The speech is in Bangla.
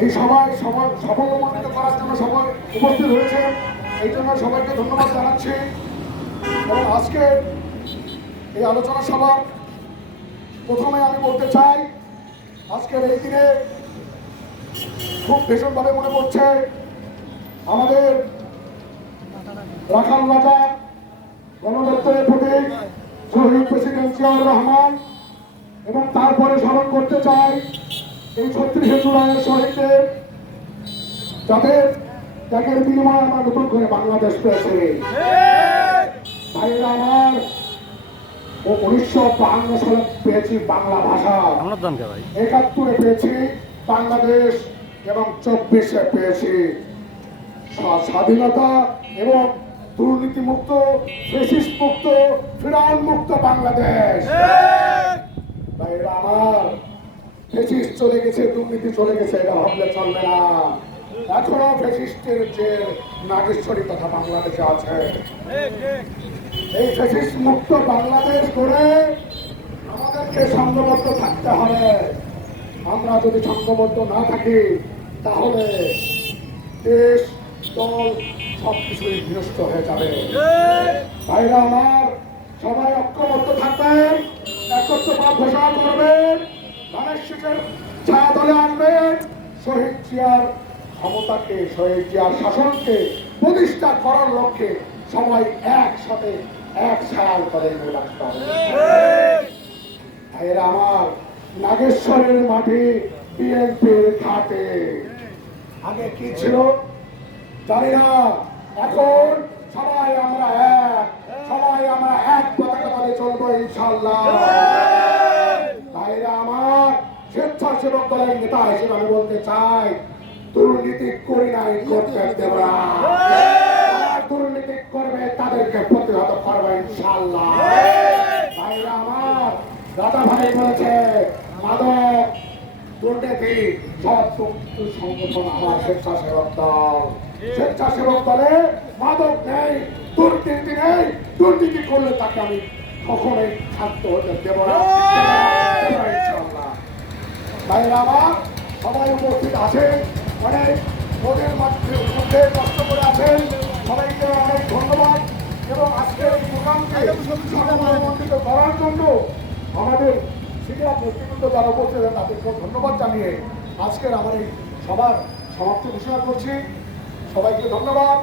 এই সভায় সফলমণ্ডিত করার জন্য সবাই উপস্থিত হয়েছে, এই জন্য সবাইকে ধন্যবাদ জানাচ্ছি। এবং আজকে এই আলোচনা সভার প্রথমে আমি বলতে চাই, আজকের এই দিনে খুব ভীষণভাবে মনে পড়ছে আমাদের রাখাল রাজা গণতন্ত্রের প্রতীক শহীদ প্রেসিডেন্ট জিয়াউর রহমান, এবং তারপরে স্মরণ করতে চাই এই 36শে জুলাইয়ের শহীদদের, যাদের ত্যাগের বিনিময়ে আমরা নতুন করে বাংলাদেশ পেয়েছি। ভাইয়েরা আমার, ও 1952 সালে পেয়েছি বাংলা ভাষা, 71-এ পেয়েছি বাংলাদেশ এবং 24-এ পেয়েছি স্বাধীনতা এবং দুর্নীতি মুক্ত, ফ্যাসিস্ট মুক্ত, ফিরাউন মুক্ত বাংলাদেশ। ভাইয়েরা আমার, ফ্যাসিস্ট চলে গেছে, দুর্নীতি চলে গেছে, এটা ভাবলে চলবে না। এখনো ফ্যাসিস্টের যে নাগেশ্বরী কথা বাংলাদেশে আছে। এই ফ্যাসিস্ট মুক্ত বাংলাদেশ করে আমাদেরকে সংঘবদ্ধ থাকতে হবে। আমরা যদি সংঘবদ্ধ না থাকি তাহলে দেশ, দল সবকিছুই বিনষ্ট হয়ে যাবে। ভাইরা আমার, সবাই ঐক্যবদ্ধ থাকবেন, একত্রবাদ ঘোষণা করবেন, ধানের শীষের ছায়া দলে আনবেন, শহীদ জিয়ার ক্ষমতাকে, শহীদ জিয়ার শাসনকে প্রতিষ্ঠা করার লক্ষ্যে সবাই একসাথে এক ছায়ার করে রাখতে হবে। ভাইয়েরা আমার, নাগেশ্বরের মাঠে বিএনপির ঘাটে আগে কি ছিল জানি না, এখন সবাই আমরা এক পতাকা তলে চলবো ইনশাআল্লাহ। ভাইরা আমার, স্বেচ্ছাসেবক দলের নেতা হিসেবে আমি বলতে চাই, দুর্নীতি করি নাই, করতে দেব না। দুর্নীতি করবে তাদেরকে প্রতিহত করবে ইনশাআল্লাহ। ভাইরা আমার, দাদা ভাই বলেছে মাদক, দুর্নীতি সব সংগঠন আমার স্বেচ্ছাসেবক দল। স্বেচ্ছাসেবক দলে মাদক নেই, দুর্নীতি নেই। দুর্নীতি করলে তাকে আমি কখনোই শান্ত হতে দেব না ইনশাআল্লাহ। ভাইরা আমার, সবাই উপস্থিত আছেন, অনেক ওদের মধ্যে কষ্ট করে আছেন, সবাইকে অনেক ধন্যবাদ। এবং আজকের এই প্রোগ্রামকে সফলমণ্ডিত করার জন্য আমাদের সিনিয়র নেতৃবৃন্দ যারা উপস্থিত তাদেরকেও ধন্যবাদ জানিয়ে আজকের আমার এই সভার সমাপ্তি ঘোষণা করছি। সবাইকে ধন্যবাদ।